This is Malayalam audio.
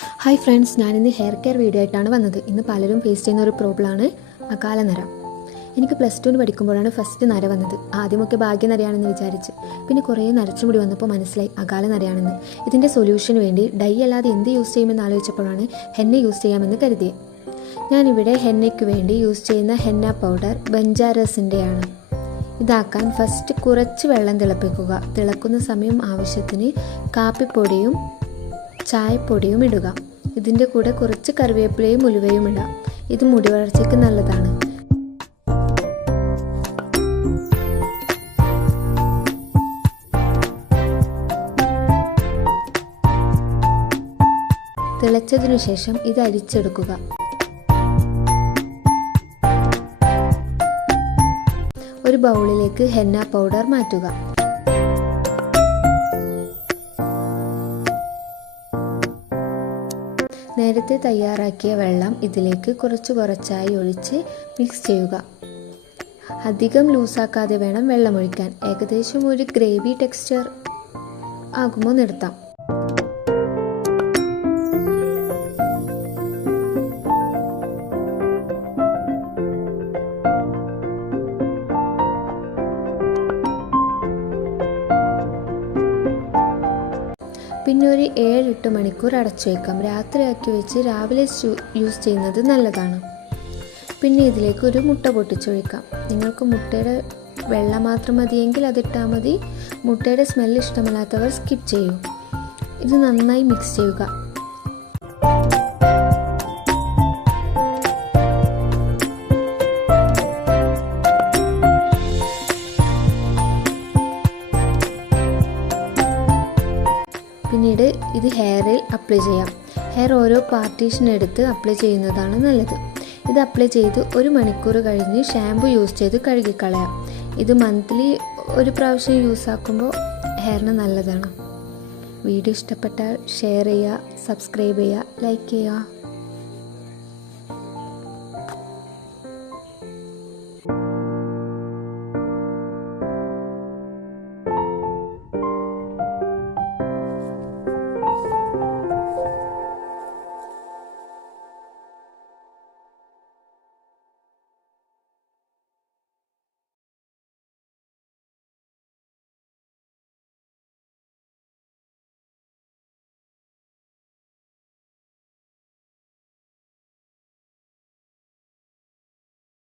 ഹായ് ഫ്രണ്ട്സ് ഞാനിന്ന് ഹെയർ കെയർ വീഡിയോ ആയിട്ടാണ് വന്നത്. ഇന്ന് പലരും ഫേസ് ചെയ്യുന്ന ഒരു പ്രോബ്ലമാണ് അകാല നര. എനിക്ക് പ്ലസ് ടുവിന് പഠിക്കുമ്പോഴാണ് ഫസ്റ്റ് നര വന്നത്. ആദ്യമൊക്കെ ഭാഗ്യനരയാണെന്ന് വിചാരിച്ച്. പിന്നെ കുറേ നരച്ചുമുടി വന്നപ്പോൾ മനസ്സിലായി അകാല നരയാണെന്ന്. ഇതിന്റെ സൊല്യൂഷന് വേണ്ടി ഡൈ അല്ലാതെ എന്ത് യൂസ് ചെയ്യുമെന്ന് ആലോചിച്ചപ്പോഴാണ് ഹെന്നെ യൂസ് ചെയ്യാമെന്ന് കരുതിയത് ഞാനിവിടെ ഹെന്നയ്ക്ക് വേണ്ടി യൂസ് ചെയ്യുന്ന ഹെന്ന പൗഡർ ബെഞ്ചാരസിന്റെയാണ് ഇതാക്കാൻ ഫസ്റ്റ് കുറച്ച് വെള്ളം തിളപ്പിക്കുക. തിളക്കുന്ന സമയം ആവശ്യത്തിന് കാപ്പിപ്പൊടിയും ചായപ്പൊടിയും ഇടുക. ഇതിന്റെ കൂടെ കുറച്ച് കറിവേപ്പിലയും ഉലുവയും ഇടാം. ഇത് മുടി വളർച്ചയ്ക്ക് നല്ലതാണ്. തിളച്ചതിനു ശേഷം ഇത് അരിച്ചെടുക്കുക. ഒരു ബൗളിലേക്ക് ഹെന്ന പൗഡർ മാറ്റുക. നേരത്തെ തയ്യാറാക്കിയ വെള്ളം ഇതിലേക്ക് കുറച്ച് കുറച്ചായി ഒഴിച്ച് മിക്സ് ചെയ്യുക. അധികം ലൂസാക്കാതെ വേണം വെള്ളമൊഴിക്കാൻ. ഏകദേശം ഒരു ഗ്രേവി ടെക്സ്ചർ ആകുമ്പോൾ നിർത്താം. പിന്നെ ഒരു ഏഴെട്ട് മണിക്കൂർ അടച്ചു വയ്ക്കാം രാത്രിയാക്കി വെച്ച് രാവിലെ യൂസ് ചെയ്യുന്നത് നല്ലതാണ്. പിന്നെ ഇതിലേക്ക് ഒരു മുട്ട പൊട്ടിച്ചൊഴിക്കാം. നിങ്ങൾക്ക് മുട്ടയുടെ വെള്ള മാത്രം മതിയെങ്കിൽ അതിട്ടാൽ മതി. മുട്ടയുടെ സ്മെല്ല് ഇഷ്ടമല്ലാത്തവർ സ്കിപ്പ് ചെയ്യൂ. ഇത് നന്നായി മിക്സ് ചെയ്യുക. പിന്നീട് ഇത് ഹെയറിൽ അപ്ലൈ ചെയ്യാം. ഹെയർ ഓരോ പാർട്ടീഷൻ എടുത്ത് അപ്ലൈ ചെയ്യുന്നതാണ് നല്ലത്. ഇത് അപ്ലൈ ചെയ്ത് ഒരു മണിക്കൂർ കഴിഞ്ഞ് ഷാമ്പു യൂസ് ചെയ്ത് കഴുകിക്കളയാം. ഇത് മന്ത്ലി ഒരു പ്രാവശ്യം യൂസ് ആക്കുമ്പോൾ ഹെയറിന് നല്ലതാണ്. വീഡിയോ ഇഷ്ടപ്പെട്ടാൽ ഷെയർ ചെയ്യുക സബ്സ്ക്രൈബ് ചെയ്യുക ലൈക്ക് ചെയ്യുക.